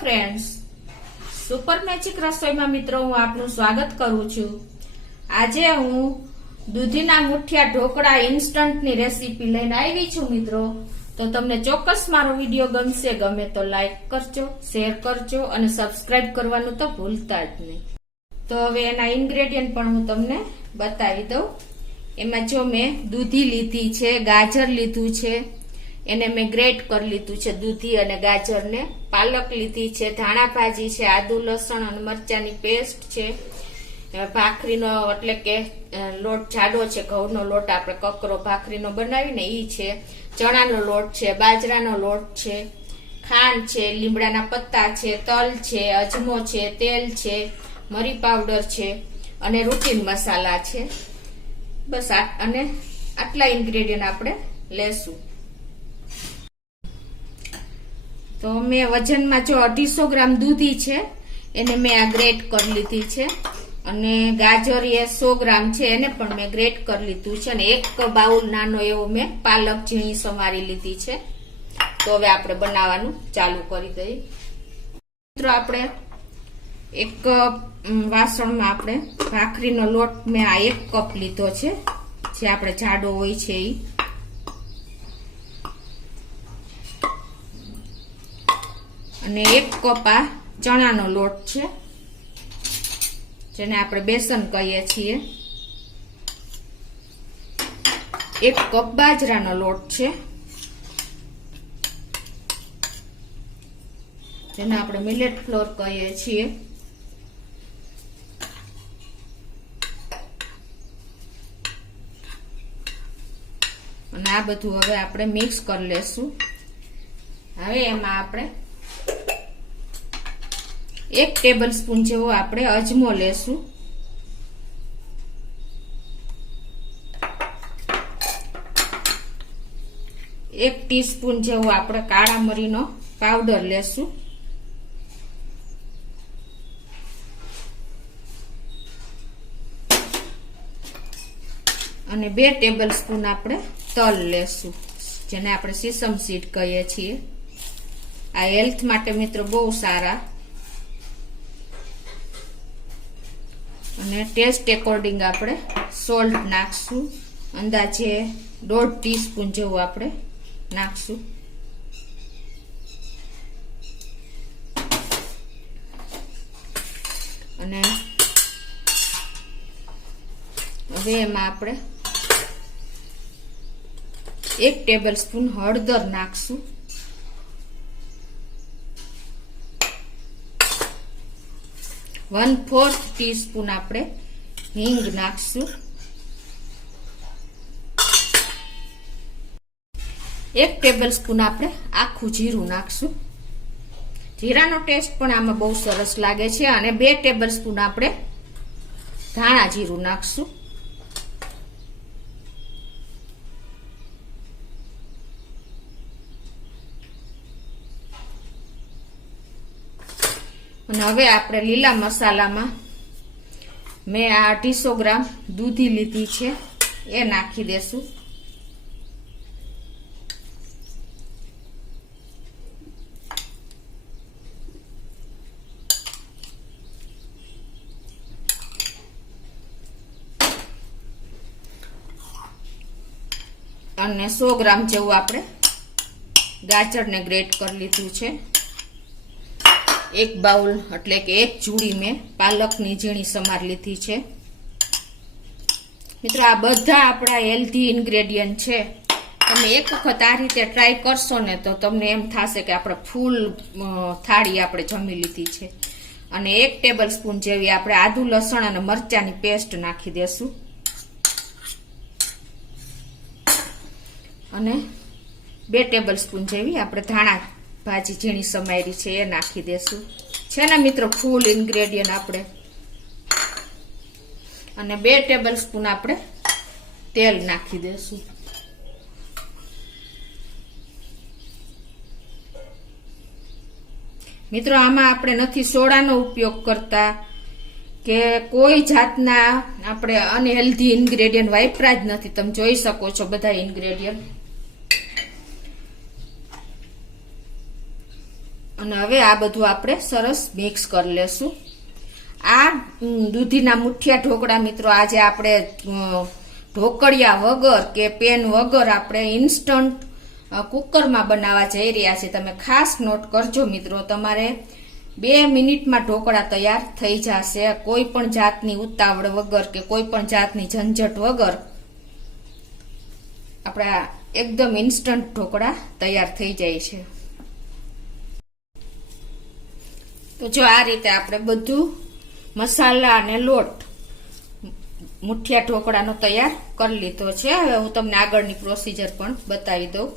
Friends, super magic રસોઈમાં મિત્રો હું આપનું સ્વાગત કરું છું। આજે હું દૂધીના મુઠિયા ઢોકળા ઇન્સ્ટન્ટની રેસીપી લઈને આવી છું મિત્રો। તો તમને ચોક્કસ મારો વિડીયો ગમશે, ગમે તો લાઈક કરજો, શેર કરજો અને સબસ્ક્રાઇબ કરવાનું તો ભૂલતા જ નહીં। તો હવે એના ઇન્ગ્રેડિયન્ટ પણ હું તમને બતાવી દઉં। એમાં જો મેં દૂધી લીધી છે, ગાજર લીધું છે, એને મેં ગ્રેટ કરી લીધું છે દૂધી અને ગાજરને, પાલક લીધી છે, ધાણા ભાજી છે, આદુ લસણ અને મરચાની પેસ્ટ છે, ભાખરીનો એટલે કે લોટ જાડો છે, ઘઉંનો લોટ આપણે કકરો ભાખરીનો બનાવીને ઈ છે, ચણાનો લોટ છે, બાજરાનો લોટ છે, ખાંડ છે, લીમડાના પત્તા છે, તલ છે, અજમો છે, તેલ છે, મરી પાવડર છે અને રૂટીન મસાલા છે। બસ અને આટલા ઇન્ગ્રેડિયન્ટ આપણે લેશું। તો મેં વજનમાં જો 250 ગ્રામ દૂધી છે એને મેં આ ગ્રેટ કરી લીધી છે અને ગાજર એ 100 ગ્રામ છે એને પણ મેં ગ્રેટ કરી લીધું છે અને એક બાઉલ નાનો એવો મેં પાલક ઝીણી સમારી લીધી છે। તો હવે આપણે બનાવવાનું ચાલુ કરી દઈએ। મિત્રો આપણે એક વાસણમાં આપણે ભાખરીનો લોટ મેં આ 1 કપ લીધો છે, જે આપણે જાડો હોય છે એ, અને 1 કપ આ ચણાનો લોટ છે જેને આપણે બેસન કહીએ છીએ, 1 કપ બાજરાનો લોટ છે જેને આપણે મિલેટ ફ્લોર કહીએ છીએ, અને આ બધું હવે આપણે મિક્સ કરી લેશું। હવે એમાં આપણે 1 ટેબલ સ્પૂન જેવો આપણે અજમો લેશું, 1 ટીસ્પૂન જેવો આપણે કાળા મરીનો પાવડર લેશું, અને 2 ટેબલ સ્પૂન આપણે તલ લેશું, જેને આપણે સીસમ સીડ કહીએ છીએ। આ હેલ્થ માટે મિત્રો બહુ સારા, અને ટેસ્ટ એકોર્ડિંગ આપણે સોલ્ટ નાખશું, અંદાજે 1.5 ટીસ્પૂન જેવું આપણે નાખશું। અને હવે એમાં આપણે 1 ટેબલ સ્પૂન હળદર નાખશું, ¼ ટીસ્પૂન આપણે હિંગ નાખશું, 1 ટેબલ સ્પૂન આપણે આખું જીરું નાખશું। જીરાનો ટેસ્ટ પણ આમાં બહુ સરસ લાગે છે, અને 2 ટેબલ સ્પૂન આપણે ધાણા જીરું નાખશું, અને હવે આપણે લીલા મસાલામાં મેં આ 250 ગ્રામ દૂધી લીધી છે એ નાખી દેશું, અને 100 ગ્રામ જેવું આપણે ગાજરને ગ્રેટ કરી લીધું છે, 1 બાઉલ એટલે કે 1 ચૂડી મેં પાલકની ઝીણી સમાર લીધી છે। મિત્રો આ બધા આપણા હેલ્ધી ઇન્ગ્રેડિયન્ટ છે, તમે એક વખત આ રીતે ટ્રાય કરશો ને તો તમને એમ થશે કે આપણે ફૂલ થાળી આપણે જમી લીધી છે। અને 1 ટેબલ સ્પૂન જેવી આપણે આદુ લસણ અને મરચાની પેસ્ટ નાખી દેશું, અને 2 ટેબલ સ્પૂન જેવી આપણે ધાણા ભાજી ઝીણી સમારી છે એ નાખી દેશું। છે ને મિત્રો ફૂલ ઇન્ગ્રેડિયન્ટ આપણે, અને 2 ટેબલ સ્પૂન આપણે તેલ નાખી દેશું। મિત્રો આમાં આપણે નથી સોડાનો ઉપયોગ કરતા કે કોઈ જાતના આપણે અનહેલ્ધી ઇન્ગ્રેડિયન્ટ વાપરા જ નથી, તમે જોઈ શકો છો બધા ઇન્ગ્રેડિયન્ટ। અને હવે આ બધું આપણે સરસ મિક્સ કરી લેશું. આ દૂધીના મુઠિયા ઢોકળા મિત્રો આજે આપણે ઢોકળિયા વગર કે પેન વગર આપણે ઇન્સ્ટન્ટ કુકરમાં બનાવવા જઈ રહ્યા છે. તમે ખાસ નોટ કરજો મિત્રો, તમારે 2 મિનિટમાં ઢોકળા તૈયાર થઈ જશે. કોઈ પણ જાતની ઉતાવળ વગર કે કોઈ પણ જાતની ઝંઝટ વગર આપણા એકદમ ઇન્સ્ટન્ટ ઢોકળા તૈયાર થઈ જાય છે. તો જો આ રીતે આપણે બધું મસાલા અને લોટ મુઠિયા ઢોકળાનો તૈયાર કરી લીધો છે. હવે હું તમને આગળની પ્રોસીજર પણ બતાવી દઉં.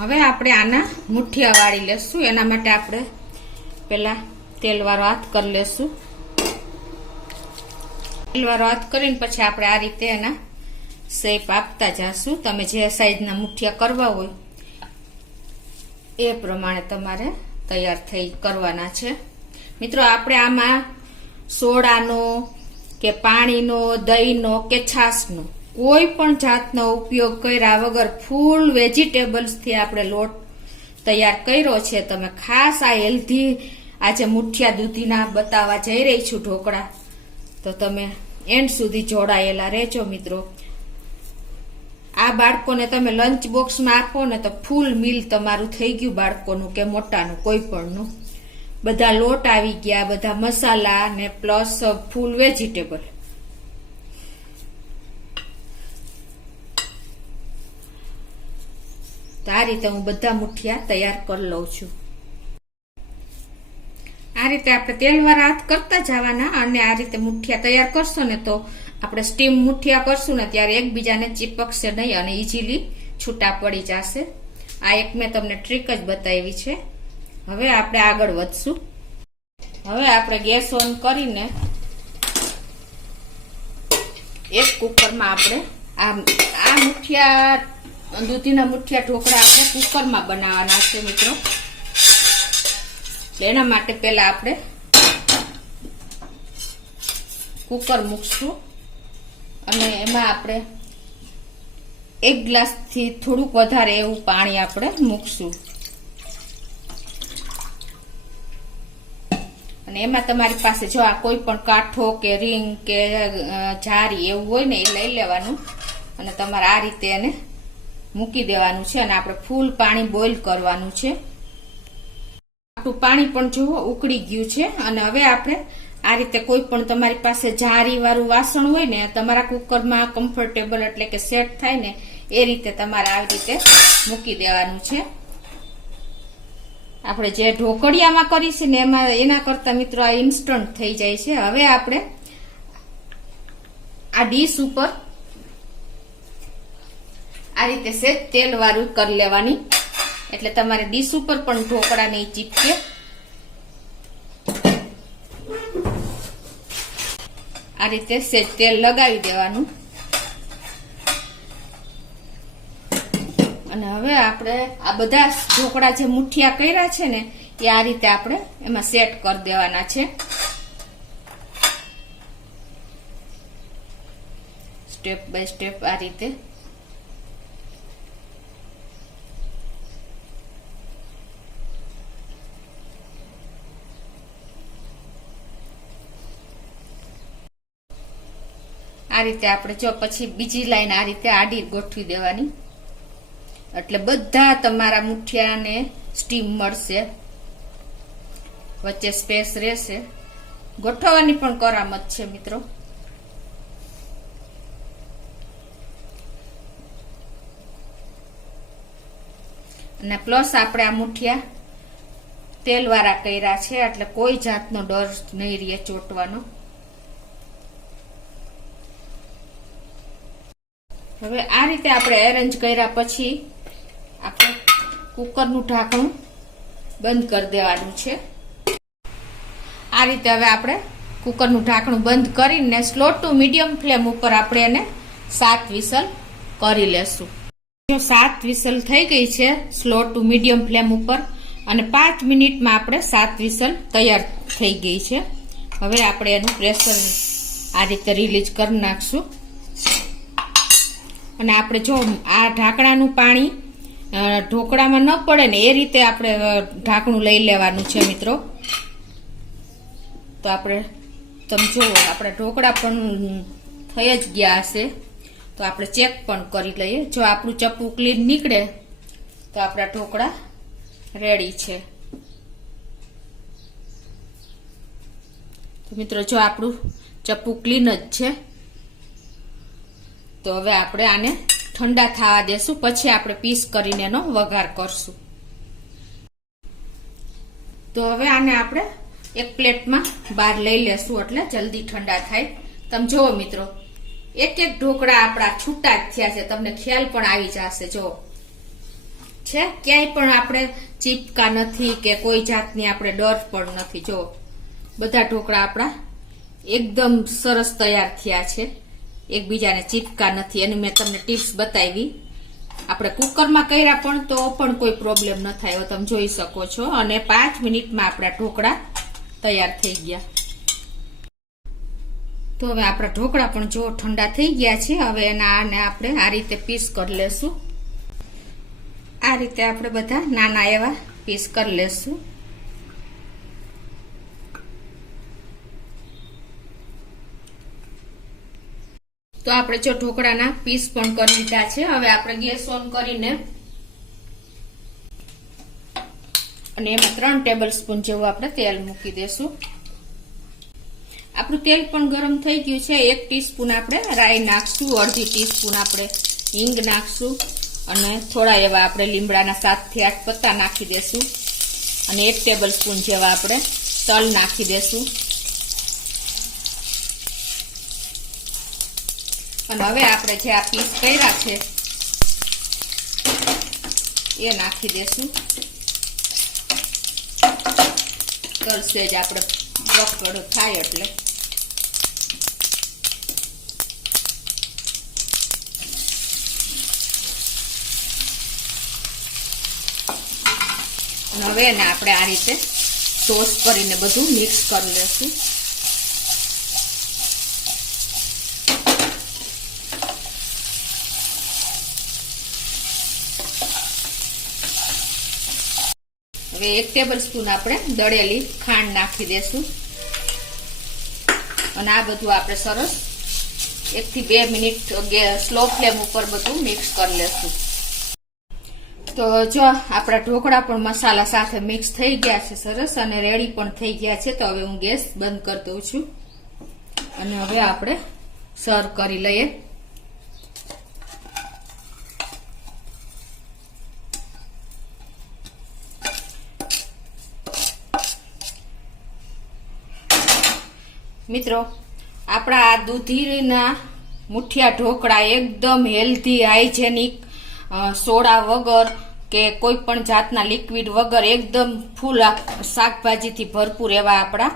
હવે આપણે આના મુઠિયા વાળી લેશું. એના માટે આપણે પેલા તેલવાળો હાથ કરી લેશું. તેલવાળો હાથ કરીને પછી આપણે આ રીતે એના શેપ આપતા જશું. તમે જે સાઈઝના મુઠિયા કરવા હોય એ પ્રમાણે તમારે તૈયાર થઈ કરવાના છે. મિત્રો આપણે આમાં સોડાનો કે પાણીનો, દહીંનો કે છાશનો કોઈ પણ જાતનો ઉપયોગ કર્યા વગર ફૂલ વેજીટેબલ્સથી આપણે લોટ તૈયાર કર્યો છે. તમે ખાસ આ હેલ્ધી આજે મુઠિયા દૂધીના બતાવવા જઈ રહી છું ઢોકળા, તો તમે એન્ડ સુધી જોડાયેલા રહેજો મિત્રો. આ બાળકોને તમે લંચ બોક્સમાં આપો ને તો ફૂલ મીલ તમારું થઈ ગયું, બાળકોનું કે મોટાનું કોઈ પણનું. બધા લોટ આવી ગયા, બધા મસાલા ને પ્લસ ફૂલ વેજીટેબલ. તો આ રીતે હું બધા મુઠિયા તૈયાર કરી લઉં છું. આ રીતે આપણે તેલવાળા હાથ કરતા જવાના અને આ રીતે મુઠિયા તૈયાર કરશો ને તો આપણે સ્ટીમ મુઠિયા કરશું ને ત્યારે એકબીજાને ચીપકશે નહીં અને ઇઝીલી છૂટા પડી જશે. આ એક મેં તમને ટ્રીક જ બતાવી છે. હવે આપણે આગળ વધશું. હવે આપણે ગેસ ઓન કરીને એક કુકરમાં આપણે આ મુઠિયા દૂધીના મુઠિયા ઢોકળા આપણે કુકરમાં બનાવવાના છે મિત્રો. એના માટે પહેલા આપણે કુકર મૂકશું અને એમાં આપણે 1 ગ્લાસથી થોડુંક વધારે એવું પાણી આપણે મૂકશું. અને એમાં તમારી પાસે જો આ કોઈ પણ કાઠો કે રીંગ કે જારી એવું હોય ને એ લઈ લેવાનું અને તમારે આ રીતે એને મૂકી દેવાનું છે. અને આપણે ફૂલ પાણી બોઇલ કરવાનું છે. આપણું પાણી પણ જુઓ ઉકળી ગયું છે. અને હવે આપણે આ રીતે કોઈ પણ તમારી પાસે જારી વાળું વાસણ હોય ને તમારા કુકરમાં કમ્ફર્ટેબલ એટલે કે સેટ થાય ને એ રીતે તમારે આવી રીતે મૂકી દેવાનું છે. આપણે જે ઢોકળિયામાં કરીશું ને એના કરતા મિત્રો આ ઇન્સ્ટન્ટ થઈ જાય છે. હવે આપણે આ ડીશ ઉપર આ રીતે સેજ તેલ વાળું કરી લેવાની, એટલે તમારે ડીશ ઉપર પણ ઢોકળા નહીં ચીપકે. આ રીતે સેજ તેલ લગાવી દેવાનું. અને હવે આપણે આ બધા ઢોકળા જે મુઠિયા કર્યા છે ને એ આ રીતે આપણે એમાં સેટ કરી દેવાના છે. સ્ટેપ બાય સ્ટેપ આ રીતે. આ રીતે આપણે જો પછી બીજી લાઈન આ રીતે આડી ગોઠવી દેવાની, એટલે બધા તમારા મુઠિયાને સ્ટીમ મળશે, વચ્ચે સ્પેસ રહેશે. ગોઠવવાની પણ કરામત છે મિત્રો. અને પ્લસ આપણે આ મુઠિયા તેલવાળા કર્યા છે એટલે કોઈ જાતનો ડર નહીં રહે ચોટવાનો. હવે આ રીતે આપણે એરેન્જ કર્યા પછી આપણે કુકરનું ઢાંકણું બંધ કરી દેવાનું છે. આ રીતે હવે આપણે કુકરનું ઢાંકણું બંધ કરીને સ્લો ટુ મીડિયમ ફ્લેમ ઉપર આપણે એને 7 વિસલ કરી લેશું. જો 7 વિસલ થઈ ગઈ છે સ્લો ટુ મીડિયમ ફ્લેમ ઉપર અને 5 મિનિટમાં આપણે 7 વિસલ તૈયાર થઈ ગઈ છે. હવે આપણે એનું પ્રેશર આ રીતે રિલીઝ કરી નાખશું. અને આપણે જો આ ઢાંકણાનું પાણી ઢોકળામાં ન પડે ને એ રીતે આપણે ઢાંકણું લઈ લેવાનું છે મિત્રો. તો આપણે તમે જુઓ આપણા ઢોકળા પણ થઈ જ ગયા હશે. તો આપણે ચેક પણ કરી લઈએ. જો આપણું ચપ્પુ ક્લીન નીકળે તો આપણા ઢોકળા રેડી છે. તો મિત્રો જો આપણું ચપ્પુ ક્લીન જ છે. તો હવે આપણે આને ઠંડા થવા દેશું, પછી આપણે પીસ કરીને એનો વઘાર કરશું. તો હવે આને આપણે એક પ્લેટમાં બહાર લઈ લેશું એટલે જલ્દી ઠંડા થાય. તમે જુઓ મિત્રો, એક એક ઢોકળા આપણા છૂટા જ થયા છે. તમને ખ્યાલ પણ આવી જશે. જો છે ક્યાંય પણ આપણે ચીપકા નથી કે કોઈ જાતની આપણે ડર પણ નથી. જો બધા ઢોકળા આપણા એકદમ સરસ તૈયાર થયા છે, એકબીજાને ચીપકા નથી. એની મેં તમને ટિપ્સ બતાવી. આપણે કુકરમાં કર્યા પણ તો પણ કોઈ પ્રોબ્લેમ ન થાય, એવો તમે જોઈ શકો છો. અને 5 મિનિટમાં આપણા ઢોકળા તૈયાર થઈ ગયા. તો હવે આપણા ઢોકળા પણ જો ઠંડા થઈ ગયા છે. હવે આને આપણે આ રીતે પીસ કરી લેશું. આ રીતે આપણે બધા નાના એવા પીસ કરી લેશું. તો આપણે જો ઢોકળાના પીસ પણ કરી લીધા છે. હવે આપણે ગેસ ઓન કરીને અને એમાં 3 ટેબલ સ્પૂન જેવું આપણે તેલ મૂકી દેશું. આપણું તેલ પણ ગરમ થઈ ગયું છે. 1 ટીસ્પૂન આપણે રાઈ નાખશું, 1/2 ટીસ્પૂન આપણે હિંગ નાખશું અને થોડા એવા આપણે લીમડાના 7 થી 8 પત્તા નાખી દેશું અને 1 ટેબલ સ્પૂન જેવા આપણે તલ નાખી દેશું. અને હવે આપણે જે આ પીસ કર્યા છે એ નાખી દેશું. તલ સેજ આપણે બકડો થાય એટલે હવે એને આપણે આ રીતે સોસ કરીને બધું મિક્સ કરી લેશું. હવે 1 ટેબલ સ્પૂન આપણે દળેલી ખાંડ નાખી દેશું અને આ બધું આપણે સરસ 1 થી 2 મિનિટ સ્લો ફ્લેમ ઉપર બધું મિક્સ કરી લેશું. તો જો આપણા ઢોકળા પણ મસાલા સાથે મિક્સ થઈ ગયા છે સરસ અને રેડી પણ થઈ ગયા છે. તો હવે હું ગેસ બંધ કરી દઉં છું અને હવે આપણે સર્વ કરી લઈએ. મિત્રો આપણા આ દૂધીના મુઠિયા ઢોકળા એકદમ હેલ્ધી, હાઇજેનિક, સોડા વગર કે કોઈ પણ જાતના લિક્વિડ વગર એકદમ ફૂલ શાકભાજીથી ભરપૂર એવા આપણા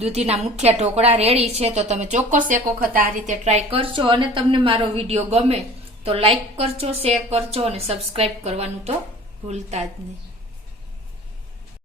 દૂધીના મુઠિયા ઢોકળા રેડી છે. તો તમે ચોક્કસ એક વખત આ રીતે ટ્રાય કરજો અને તમને મારો વિડીયો ગમે તો લાઈક કરજો, શેર કરજો અને સબસ્ક્રાઈબ કરવાનું તો ભૂલતા જ નહીં.